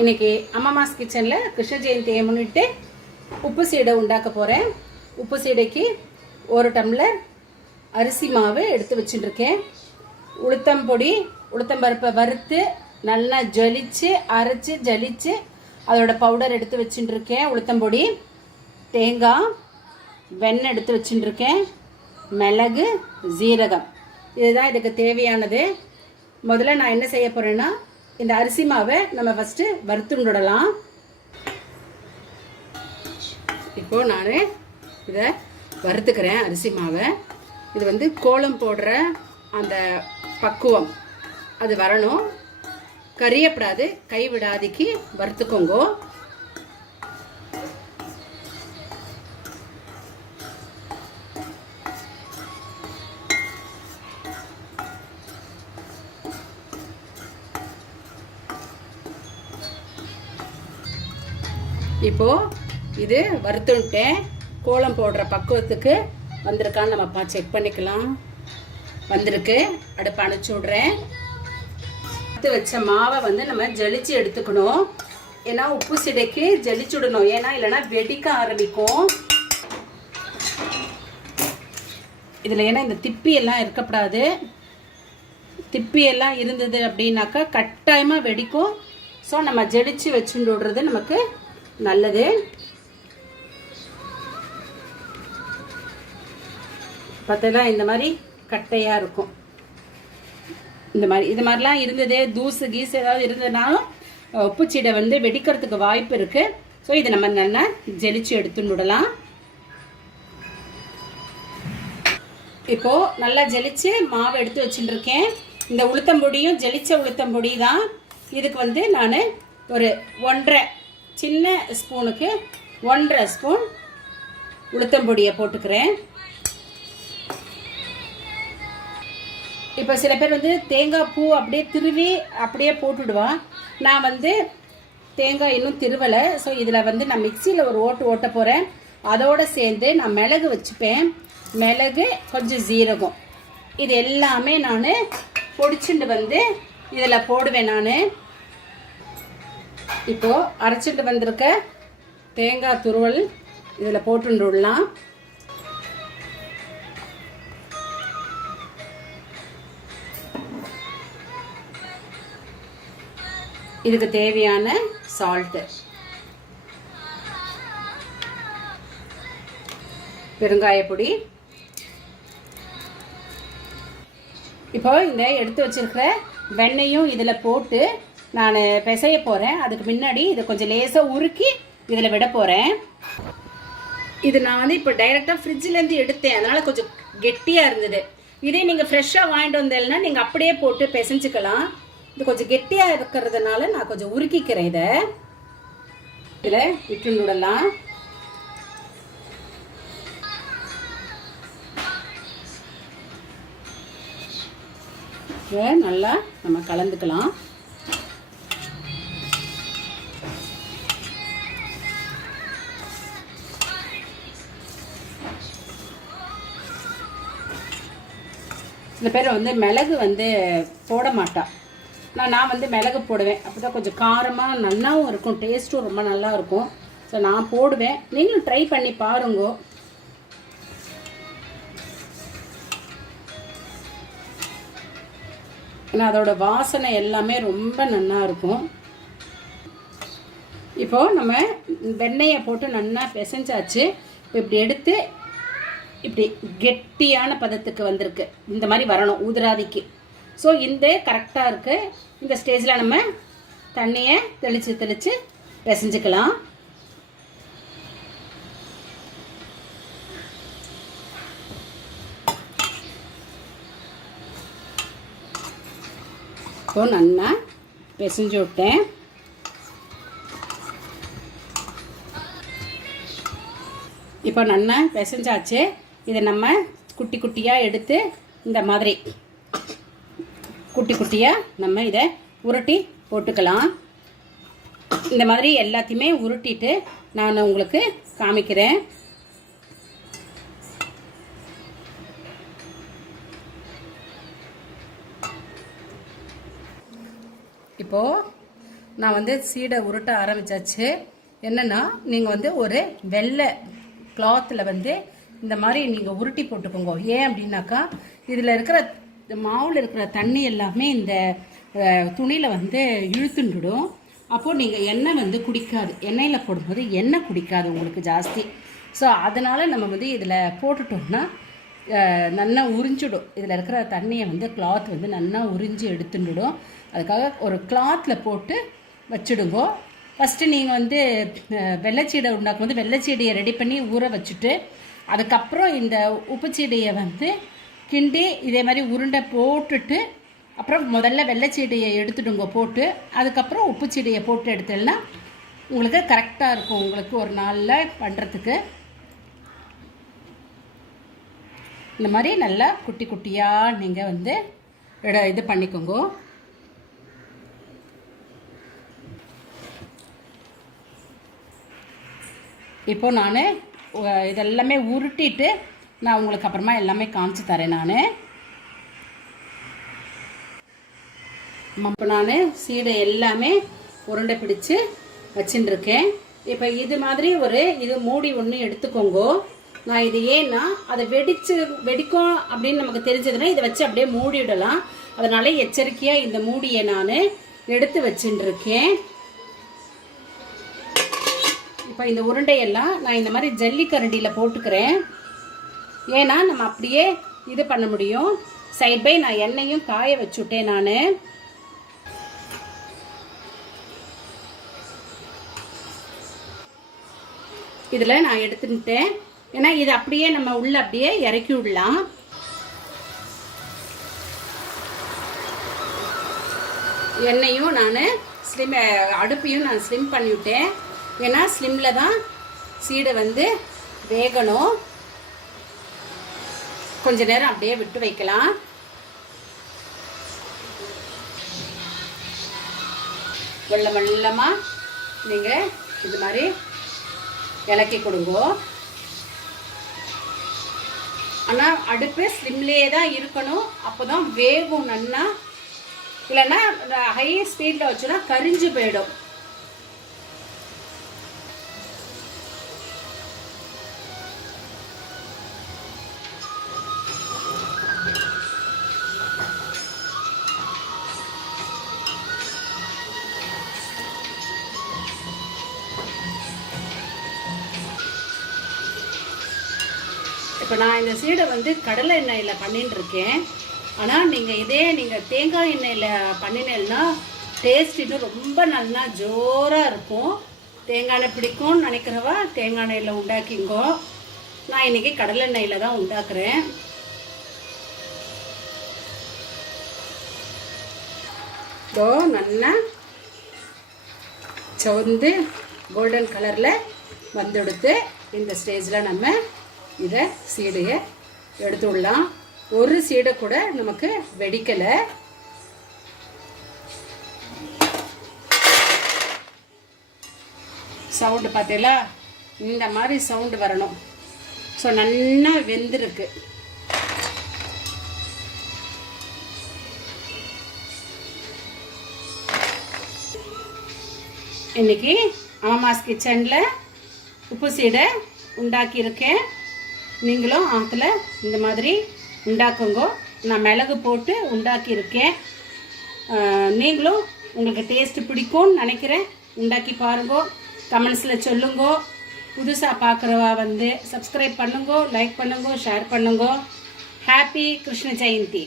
இன்றைக்கி அம்மாஸ் கிச்சனில் கிருஷ்ண ஜெயந்தியை முன்னிட்டு உப்பு சீடை உண்டாக்க போகிறேன். உப்பு சீடைக்கு 1 டம்ளர் அரிசி மாவு எடுத்து வச்சுட்டுருக்கேன். உளுத்தம்பொடி, உளுத்தம்பருப்பை வறுத்து நல்லா ஜலிச்சு அரைச்சி ஜலிச்சு அதோட பவுடர் எடுத்து வச்சுட்டுருக்கேன். உளுத்தம்பொடி, தேங்காய், வெண்ணெய் எடுத்து வச்சுட்டுருக்கேன். மிளகு, ஜீரகம், இதுதான் இதுக்கு தேவையானது. முதல்ல நான் என்ன செய்ய போகிறேன்னா, இந்த அரிசி மாவை நம்ம ஃபஸ்ட்டு வறுத்துடலாம். இப்போது நான் இதை வறுத்துக்கிறேன் அரிசி மாவை. இது வந்து கோலம் போடுற அந்த பக்குவம் அது வரணும், கரியப்படாது, கை விடாதிக்கு வறுத்துக்கோங்க. இப்போது இது வறுத்துட்டேன். கோலம் போடுற பக்குவத்துக்கு வந்திருக்கான்னு நம்ம செக் பண்ணிக்கலாம். வந்திருக்கு. அடுப்பு அணைச்சி விட்றேன். வறுத்து வச்ச மாவை வந்து நம்ம ஜலிச்சு எடுத்துக்கணும். ஏன்னா உப்பு சீடைக்கு ஜலிச்சு விடணும், ஏன்னா இல்லைன்னா வெடிக்க ஆரம்பிக்கும் இதில். ஏன்னா இந்த திப்பியெல்லாம் இருக்கப்படாது. திப்பியெல்லாம் இருந்தது அப்படின்னாக்கா கட்டாயமாக வெடிக்கும். ஸோ நம்ம ஜலிச்சு வச்சுட்டு விடுறது நமக்கு நல்லது. பார்த்தா இந்த மாதிரி கட்டையாக இருக்கும். இந்த மாதிரி இது மாதிரிலாம் இருந்தது, தூசு கீசு ஏதாவது இருந்ததுனாலும் உப்புச்சீடை வந்து வெடிக்கிறதுக்கு வாய்ப்பு இருக்குது. ஸோ இதை நம்ம நல்லா ஜெலிச்சு எடுத்துன்னு விடலாம். இப்போது நல்லா ஜெலிச்சு மாவு எடுத்து வச்சுட்டுருக்கேன். இந்த உளுத்தம்பொடியும் ஜெலிச்ச உளுத்தம்பொடி தான். இதுக்கு வந்து நான் ஒரு 1.5 சின்ன ஸ்பூனுக்கு 1.5 ஸ்பூன் உளுத்தம்பொடியை போட்டுக்கிறேன். இப்போ சில பேர் வந்து தேங்காய் பூ அப்படியே திருவி அப்படியே போட்டுடுவான். நான் வந்து தேங்காய் இன்னும் திருவலை. ஸோ இதில் வந்து நான் மிக்சியில் ஒரு ஓட்ட போகிறேன். அதோடு சேர்ந்து நான் மிளகு வச்சுப்பேன். மிளகு, கொஞ்சம் ஜீரகம், இது எல்லாமே நான் பொடிச்சுட்டு வந்து இதில் போடுவேன். நான் இப்போது அரைச்சிட்டு வந்திருக்க தேங்காய் துருவல் இதில் போட்டுடலாம். இதுக்கு தேவையான சால்ட்டு, பெருங்காயப்பொடி. இப்போ இந்த எடுத்து வச்சிருக்கிற வெண்ணெயும் இதில் போட்டு நான் பிசைய போகிறேன். அதுக்கு முன்னாடி இதை கொஞ்சம் லேசாக உருக்கி இதில் விட போகிறேன். இது நான் வந்து இப்போ டைரெக்டாக ஃப்ரிட்ஜிலேருந்து எடுத்தேன், அதனால் கொஞ்சம் கெட்டியாக இருந்தது. இதே நீங்கள் ஃப்ரெஷ்ஷாக வாங்கிட்டு வந்தேன்னா நீங்கள் அப்படியே போட்டு பிசைஞ்சிக்கலாம். இது கொஞ்சம் கெட்டியாக இருக்கிறதுனால நான் கொஞ்சம் உருக்கிக்கிறேன். இதை இதில் விட்டு விடலாம். நல்லா நம்ம கலந்துக்கலாம். சில பேர் வந்து மிளகு வந்து போட மாட்டா. நான் வந்து மிளகு போடுவேன். அப்போ தான் கொஞ்சம் காரமாக நல்லாவும் இருக்கும், டேஸ்ட்டும் ரொம்ப நல்லா இருக்கும். ஸோ நான் போடுவேன். நீங்களும் ட்ரை பண்ணி பாருங்க. ஏன்னா அதோட வாசனை எல்லாமே ரொம்ப நல்லா இருக்கும். இப்போது நம்ம வெண்ணெயை போட்டு நல்லா பிசைஞ்சாச்சு. இப்போ இப்படி எடுத்து இப்படி கெட்டியான பதத்துக்கு வந்திருக்கு. இந்த மாதிரி வரணும், ஊதுராதிக்கு. ஸோ இந்த கரெக்டாக இருக்குது. இந்த ஸ்டேஜில் நம்ம தண்ணியை தெளித்து பிசைஞ்சிக்கலாம். இப்போ நல்லா பிசைஞ்சு விட்டேன். இப்போ நல்லா பிசைஞ்சாச்சு. இதை நம்ம குட்டி குட்டியாக எடுத்து இந்த மாதிரி குட்டி குட்டியாக நம்ம இதை உருட்டி போட்டுக்கலாம். இந்த மாதிரி எல்லாத்தையுமே உருட்டிட்டு நான் உங்களுக்கு காமிக்கிறேன். இப்போது நான் வந்து சீடை உருட்ட ஆரம்பித்தாச்சு. என்னென்னா நீங்கள் வந்து ஒரு வெள்ளை கிளாத்தில் வந்து இந்த மாதிரி நீங்கள் உருட்டி போட்டுக்கோங்க. ஏன் அப்படின்னாக்கா இதில் இருக்கிற மாவில் இருக்கிற தண்ணி எல்லாமே இந்த துணியில் வந்து இழுத்துண்டுடும். அப்போது நீங்கள் எண்ணெய் வந்து குடிக்காது, எண்ணெயில் போடும்போது எண்ணெய் குடிக்காது உங்களுக்கு ஜாஸ்தி. ஸோ அதனால் நம்ம வந்து இதில் போட்டுட்டோம்னா நல்லா உறிஞ்சிடும். இதில் இருக்கிற தண்ணியை வந்து கிளாத் வந்து நல்லா உறிஞ்சி எடுத்துடும். அதுக்காக ஒரு கிளாத்தில் போட்டு வச்சுடுங்கோ. ஃபஸ்ட்டு நீங்கள் வந்து வெள்ளைச்சீடை உண்டாக்கும் போது வெள்ளைச்சீடையை ரெடி பண்ணி ஊற வச்சுட்டு அதுக்கப்புறம் இந்த உப்புச்சீடையை வந்து கிண்டி இதே மாதிரி உருண்டை போட்டுட்டு அப்புறம் முதல்ல வெள்ளைச்சீடையை எடுத்துடுங்க போட்டு, அதுக்கப்புறம் உப்புச்சீடையை போட்டு எடுத்தேன்னா உங்களுக்கு கரெக்டாக இருக்கும். உங்களுக்கு ஒரு நாளில் பண்ணுறதுக்கு இந்த மாதிரி நல்லா குட்டி குட்டியாக நீங்கள் வந்து இது பண்ணிக்கோங்க. இப்போ நான் இதெல்லாமே உருட்டிட்டு நான் உங்களுக்கு அப்புறமா எல்லாமே காமிச்சு தரேன். இப்போ நான் சீடை எல்லாமே உருண்டை பிடிச்சு வச்சுட்டுருக்கேன். இப்போ இது மாதிரி இது மூடி ஒன்று எடுத்துக்கோங்க. நான் இது ஏன்னா அதை வெடிக்கும் அப்படின்னு நமக்கு தெரிஞ்சதுன்னா இதை வச்சு அப்படியே மூடிடலாம். அதனால எச்சரிக்கையாக இந்த மூடியை நான் எடுத்து வச்சுட்டுருக்கேன். இப்போ இந்த உருண்டையெல்லாம் நான் இந்த மாதிரி ஜல்லிக்கரண்டியில் போட்டுக்கிறேன். ஏன்னா நம்ம அப்படியே இது பண்ண முடியும். சைட் பை நான் எண்ணெயும் காய வச்சுட்டேன். நான் இதில் நான் எடுத்துட்டேன். ஏன்னா இது அப்படியே நம்ம உள்ள அப்படியே இறக்கி விடலாம். எண்ணெயும் நான் அடுப்பையும் நான் ஸ்லிம் பண்ணிவிட்டேன். ஏன்னா ஸ்லிம்மில் தான் சீடை வந்து வேகணும். கொஞ்ச நேரம் அப்படியே விட்டு வைக்கலாம். வெள்ளமாக நீங்கள் இது மாதிரி இலக்கி கொடுங்க. ஆனால் அடுப்பு ஸ்லிம்லேயே தான் இருக்கணும். அப்போ தான் வேகும் நல்லா. இல்லைன்னா ஹை ஸ்பீடில் வச்சோன்னா கரிஞ்சு போயிடும். இப்போ நான் இந்த சீடை வந்து கடலை எண்ணெயில் பண்ணிட்டு இருக்கேன். ஆனால் நீங்கள் தேங்காய் எண்ணெயில் பண்ணினேன்னா டேஸ்ட் இன்னும் ரொம்ப நல்லா ஜோராக இருக்கும். தேங்காய் எண்ணெய் பிடிக்கும்னு நினைக்கிறவா தேங்காய் எண்ணெயில் உண்டாக்கிங்கோ. நான் இன்றைக்கி கடலை எண்ணெயில் தான் உண்டாக்குறேன். ஸோ நல்லா சவுந்து கோல்டன் கலரில் வந்துடுத்து. இந்த ஸ்டேஜில் நம்ம இதை சீடையை எடுத்து விடலாம். ஒரு சீடை கூட நமக்கு வெடிக்கலை. சவுண்டு பார்த்தீங்களா? இந்த மாதிரி சவுண்டு வரணும். ஸோ நல்லா வெந்திருக்கு. இன்னைக்கு அம்மாஸ் கிச்சனில் உப்பு சீடை உண்டாக்கியிருக்கேன். நீங்களும் ஆற்றுல இந்த மாதிரி உண்டாக்குங்க. நான் மிளகு போட்டு உண்டாக்கியிருக்கேன். நீங்களும் உங்களுக்கு டேஸ்ட்டு பிடிக்கும்னு நினைக்கிறேன். உண்டாக்கி பாருங்க, கமெண்ட்ஸில் சொல்லுங்க. புதுசாக பார்க்குறவா வந்து சப்ஸ்கிரைப் பண்ணுங்க, லைக் பண்ணுங்க, ஷேர் பண்ணுங்க. ஹாப்பி கிருஷ்ண ஜெயந்தி.